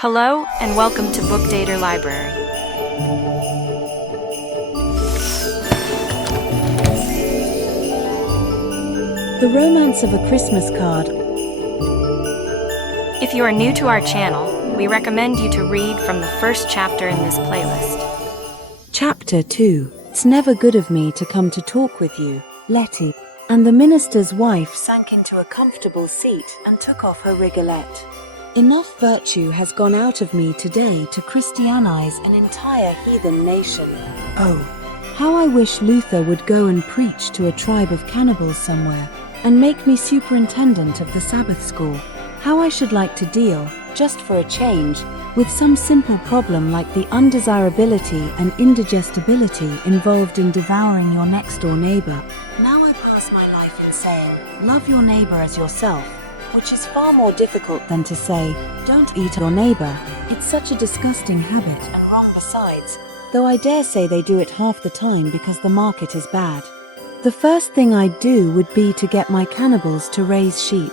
Hello, and welcome to Bookdater Library. The Romance of a Christmas Card. If you are new to our channel, we recommend you to read from the first chapter in this playlist. Chapter 2. It's never good of me to come to talk with you, Letty. And the minister's wife sank into a comfortable seat and took off her rigolette. Enough virtue has gone out of me today to Christianize an entire heathen nation. Oh, how I wish Luther would go and preach to a tribe of cannibals somewhere, and make me superintendent of the Sabbath school. How I should like to deal, just for a change, with some simple problem like the undesirability and indigestibility involved in devouring your next-door neighbor. Now I pass my life in saying, love your neighbor as yourself, which is far more difficult than to say, don't eat your neighbor. It's such a disgusting habit and wrong besides, though I dare say they do it half the time because the market is bad. The first thing I'd do would be to get my cannibals to raise sheep.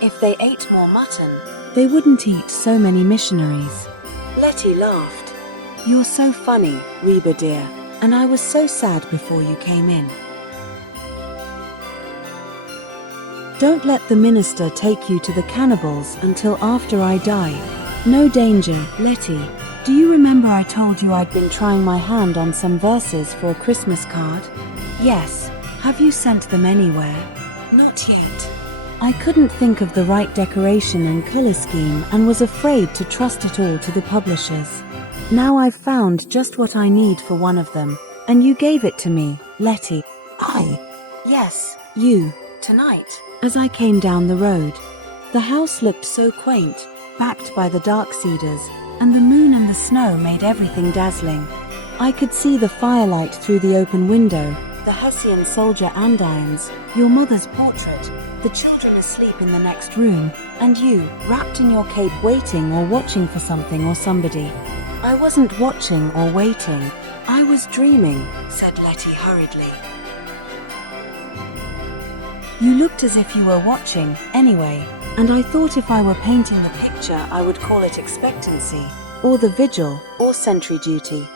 If they ate more mutton, they wouldn't eat so many missionaries. Letty laughed. You're so funny, Reba dear, and I was so sad before you came in. Don't let the minister take you to the cannibals until after I die. No danger, Letty. Do you remember I told you I'd been trying my hand on some verses for a Christmas card? Yes. Have you sent them anywhere? Not yet. I couldn't think of the right decoration and color scheme and was afraid to trust it all to the publishers. Now I've found just what I need for one of them, and you gave it to me, Letty. Yes, you. Tonight, as I came down the road. The house looked so quaint, backed by the dark cedars, and the moon and the snow made everything dazzling. I could see the firelight through the open window, the Hessian soldier andirons, your mother's portrait, the children asleep in the next room, and you, wrapped in your cape waiting or watching for something or somebody. I wasn't watching or waiting. I was dreaming, said Letty hurriedly. You looked as if you were watching, anyway, and I thought if I were painting the picture I would call it expectancy, or the vigil, or sentry duty.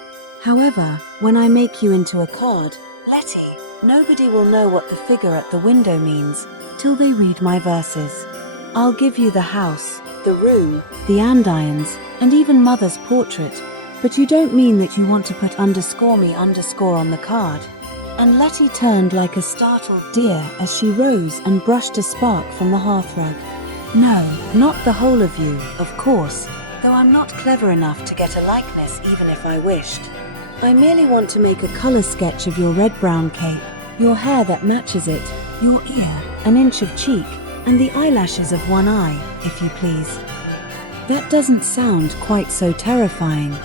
However, when I make you into a card, Letty, nobody will know what the figure at the window means till they read my verses. I'll give you the house, the room, the andirons, and even Mother's portrait, but you don't mean that you want to put _me_ on the card. And Letty turned like a startled deer as she rose and brushed a spark from the hearthrug. No, not the whole of you, of course, though I'm not clever enough to get a likeness even if I wished. I merely want to make a color sketch of your red-brown cape, your hair that matches it, your ear, an inch of cheek, and the eyelashes of one eye, if you please. That doesn't sound quite so terrifying.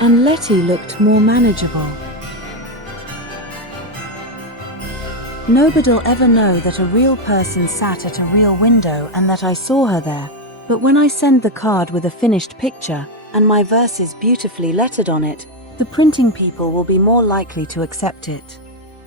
And Letty looked more manageable. Nobody'll ever know that a real person sat at a real window and that I saw her there, but when I send the card with a finished picture, and my verses beautifully lettered on it, the printing people will be more likely to accept it.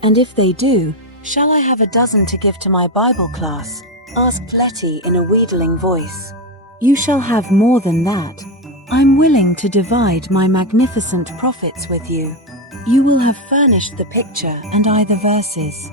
And if they do, shall I have a dozen to give to my Bible class? Asked Letty in a wheedling voice. You shall have more than that. I'm willing to divide my magnificent profits with you. You will have furnished the picture and I the verses.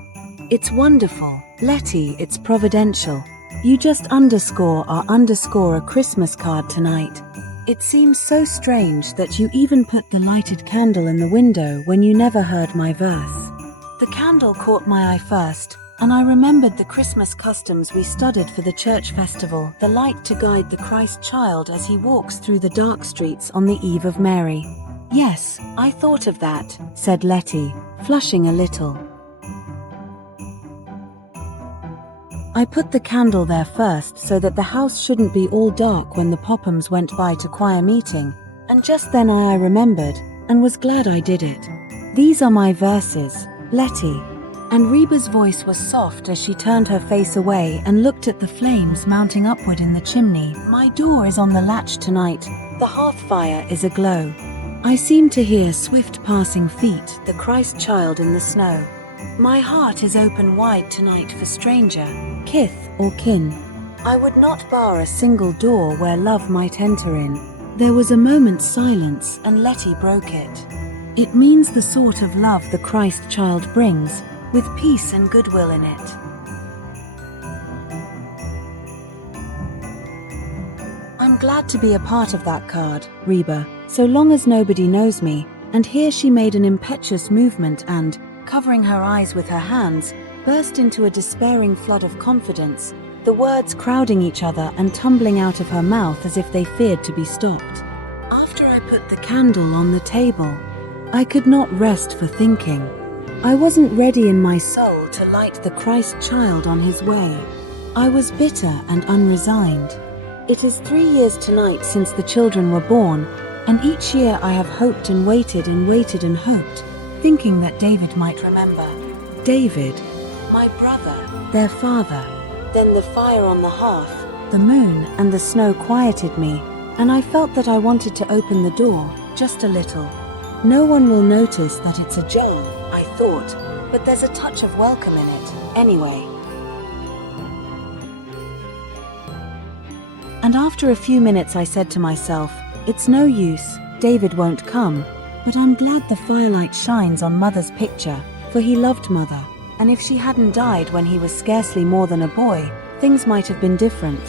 It's wonderful, Letty, it's providential. You just underscore a Christmas card tonight. It seems so strange that you even put the lighted candle in the window when you never heard my verse. The candle caught my eye first, and I remembered the Christmas customs we studied for the church festival, the light to guide the Christ child as he walks through the dark streets on the eve of Mary. Yes, I thought of that, said Letty, flushing a little. I put the candle there first so that the house shouldn't be all dark when the Pophams went by to choir meeting, and just then I remembered, and was glad I did it. These are my verses, Letty. And Reba's voice was soft as she turned her face away and looked at the flames mounting upward in the chimney. My door is on the latch tonight. The hearth fire is aglow. I seem to hear swift passing feet, the Christ child in the snow. My heart is open wide tonight for stranger, kith or kin. I would not bar a single door where love might enter in. There was a moment's silence, and Letty broke it. It means the sort of love the Christ child brings, with peace and goodwill in it. I'm glad to be a part of that card, Reba, so long as nobody knows me. And here she made an impetuous movement and, covering her eyes with her hands, burst into a despairing flood of confidence, the words crowding each other and tumbling out of her mouth as if they feared to be stopped. After I put the candle on the table, I could not rest for thinking. I wasn't ready in my soul to light the Christ child on his way. I was bitter and unresigned. It is 3 years tonight since the children were born, and each year I have hoped and waited and waited and hoped, thinking that David might remember. David, my brother, their father. Then the fire on the hearth, the moon and the snow quieted me, and I felt that I wanted to open the door, just a little. No one will notice that it's ajar, I thought, but there's a touch of welcome in it, anyway. And after a few minutes I said to myself, it's no use, David won't come, but I'm glad the firelight shines on Mother's picture, for he loved Mother, and if she hadn't died when he was scarcely more than a boy, things might have been different.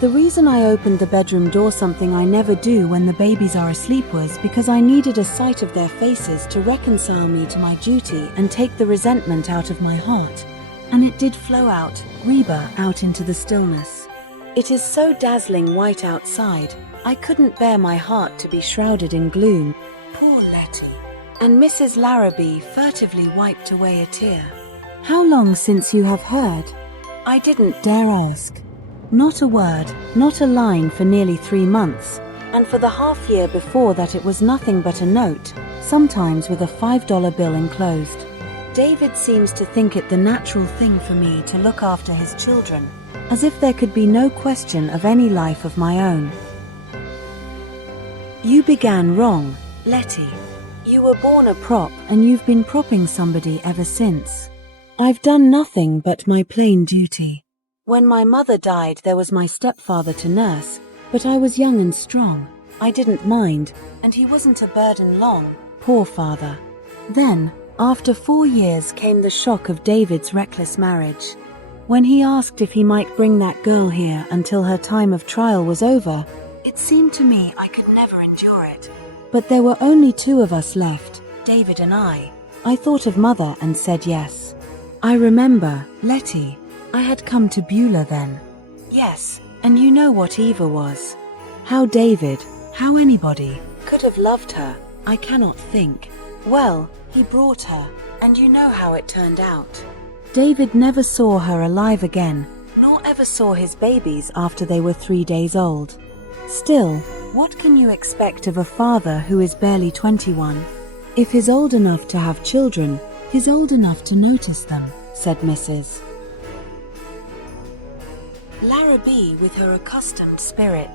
The reason I opened the bedroom door, something I never do when the babies are asleep, was because I needed a sight of their faces to reconcile me to my duty and take the resentment out of my heart. And it did flow out, Reba, out into the stillness. It is so dazzling white outside, I couldn't bear my heart to be shrouded in gloom. Poor Letty. And Mrs. Larrabee furtively wiped away a tear. How long since you have heard? I didn't dare ask. Not a word, not a line for nearly 3 months, and for the half year before that it was nothing but a note, sometimes with a $5 bill enclosed. David seems to think it the natural thing for me to look after his children, as if there could be no question of any life of my own. You began wrong, Letty. You were born a prop and you've been propping somebody ever since. I've done nothing but my plain duty. When my mother died, there was my stepfather to nurse, but I was young and strong. I didn't mind, and he wasn't a burden long, poor father. Then, after 4 years, came the shock of David's reckless marriage. When he asked if he might bring that girl here until her time of trial was over, it seemed to me I could never endure it. But there were only 2 of us left, David and I. I thought of Mother and said yes. I remember, Letty, I had come to Beulah then. Yes, and you know what Eva was. How David, how anybody, could have loved her, I cannot think. Well, he brought her, and you know how it turned out. David never saw her alive again, nor ever saw his babies after they were 3 days old. Still, what can you expect of a father who is barely 21? If he's old enough to have children, he's old enough to notice them, said Mrs. Larrabee with her accustomed spirit.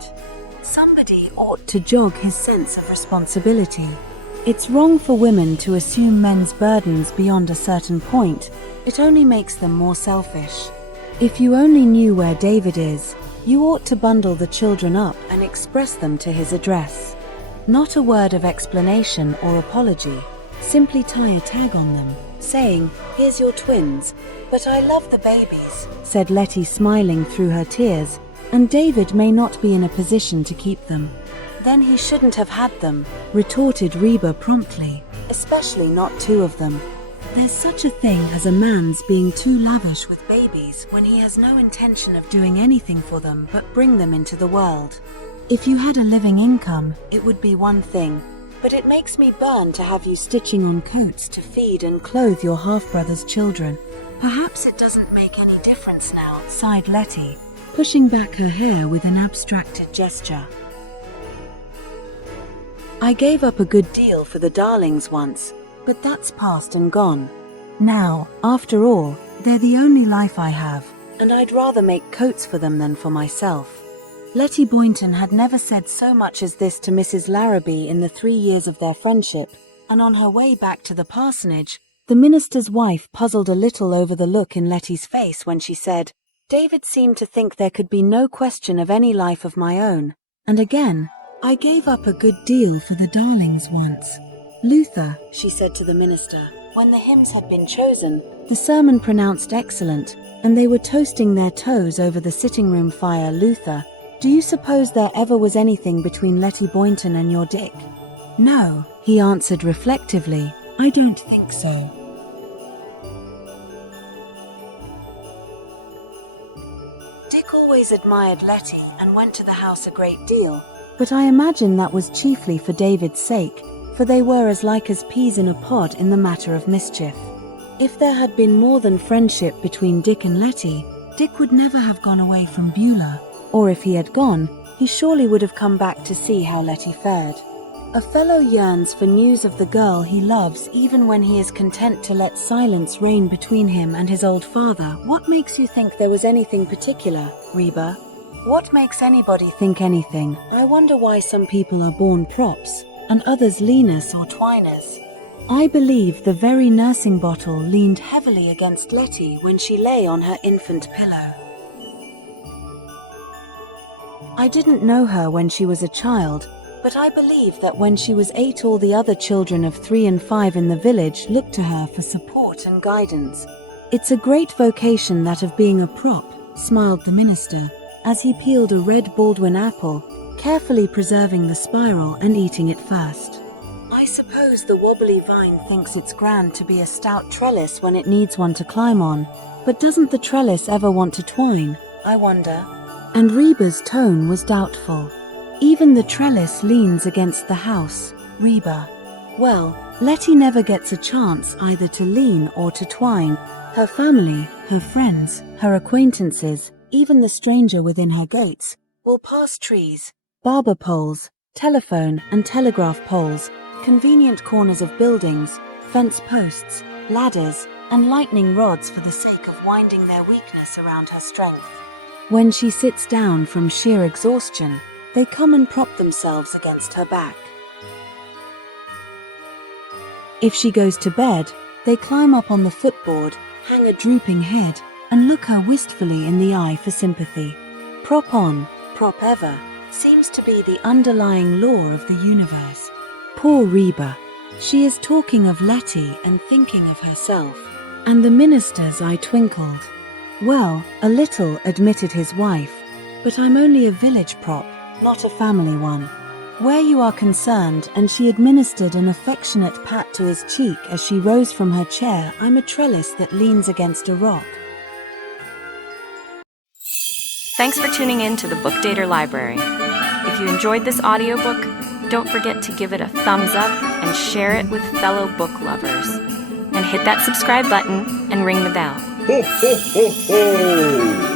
Somebody ought to jog his sense of responsibility. It's wrong for women to assume men's burdens beyond a certain point. It only makes them more selfish. If you only knew where David is, you ought to bundle the children up and express them to his address. Not a word of explanation or apology. Simply tie a tag on them, saying, "Here's your twins, but I love the babies," said Letty, smiling through her tears, "and David may not be in a position to keep them." "Then he shouldn't have had them," retorted Reba promptly, "especially not 2 of them. There's such a thing as a man's being too lavish with babies when he has no intention of doing anything for them but bring them into the world. If you had a living income, it would be one thing, but it makes me burn to have you stitching on coats to feed and clothe your half-brother's children. Perhaps it doesn't make any difference now," sighed Letty, pushing back her hair with an abstracted gesture. "I gave up a good deal for the darlings once, but that's past and gone. Now, after all, they're the only life I have, and I'd rather make coats for them than for myself." Letty Boynton had never said so much as this to Mrs. Larrabee in the 3 years of their friendship, and on her way back to the parsonage, the minister's wife puzzled a little over the look in Letty's face when she said, "David seemed to think there could be no question of any life of my own," and again, I gave up a good deal for the darlings once. Luther, she said to the minister, when the hymns had been chosen, the sermon pronounced excellent, and they were toasting their toes over the sitting room fire. Luther, do you suppose there ever was anything between Letty Boynton and your Dick? No, he answered reflectively, I don't think so. Dick always admired Letty and went to the house a great deal, but I imagine that was chiefly for David's sake, for they were as like as peas in a pod in the matter of mischief. If there had been more than friendship between Dick and Letty, Dick would never have gone away from Beulah, or if he had gone, he surely would have come back to see how Letty fared. A fellow yearns for news of the girl he loves even when he is content to let silence reign between him and his old father. What makes you think there was anything particular, Reba? What makes anybody think anything? I wonder why some people are born props, and others leaners or twiners. I believe the very nursing bottle leaned heavily against Letty when she lay on her infant pillow. I didn't know her when she was a child, but I believe that when she was 8 all the other children of 3 and 5 in the village looked to her for support and guidance. It's a great vocation that of being a prop, smiled the minister, as he peeled a red Baldwin apple, carefully preserving the spiral and eating it first. I suppose the wobbly vine thinks it's grand to be a stout trellis when it needs one to climb on, but doesn't the trellis ever want to twine, I wonder? And Reba's tone was doubtful. Even the trellis leans against the house, Reba. Well, Letty never gets a chance either to lean or to twine. Her family, her friends, her acquaintances, even the stranger within her gates, will pass trees, barber poles, telephone and telegraph poles, convenient corners of buildings, fence posts, ladders, and lightning rods for the sake of winding their weakness around her strength. When she sits down from sheer exhaustion, they come and prop themselves against her back. If she goes to bed, they climb up on the footboard, hang a drooping head, and look her wistfully in the eye for sympathy. Prop on, prop ever, seems to be the underlying law of the universe. Poor Reba. She is talking of Letty and thinking of herself. And the minister's eye twinkled. Well, a little, admitted his wife, but I'm only a village prop, not a family one. Where you are concerned, and she administered an affectionate pat to his cheek as she rose from her chair, I'm a trellis that leans against a rock. Thanks for tuning in to the Bookdater Library. If you enjoyed this audiobook, don't forget to give it a thumbs up and share it with fellow book lovers. And hit that subscribe button and ring the bell. Ho, ho, ho, ho!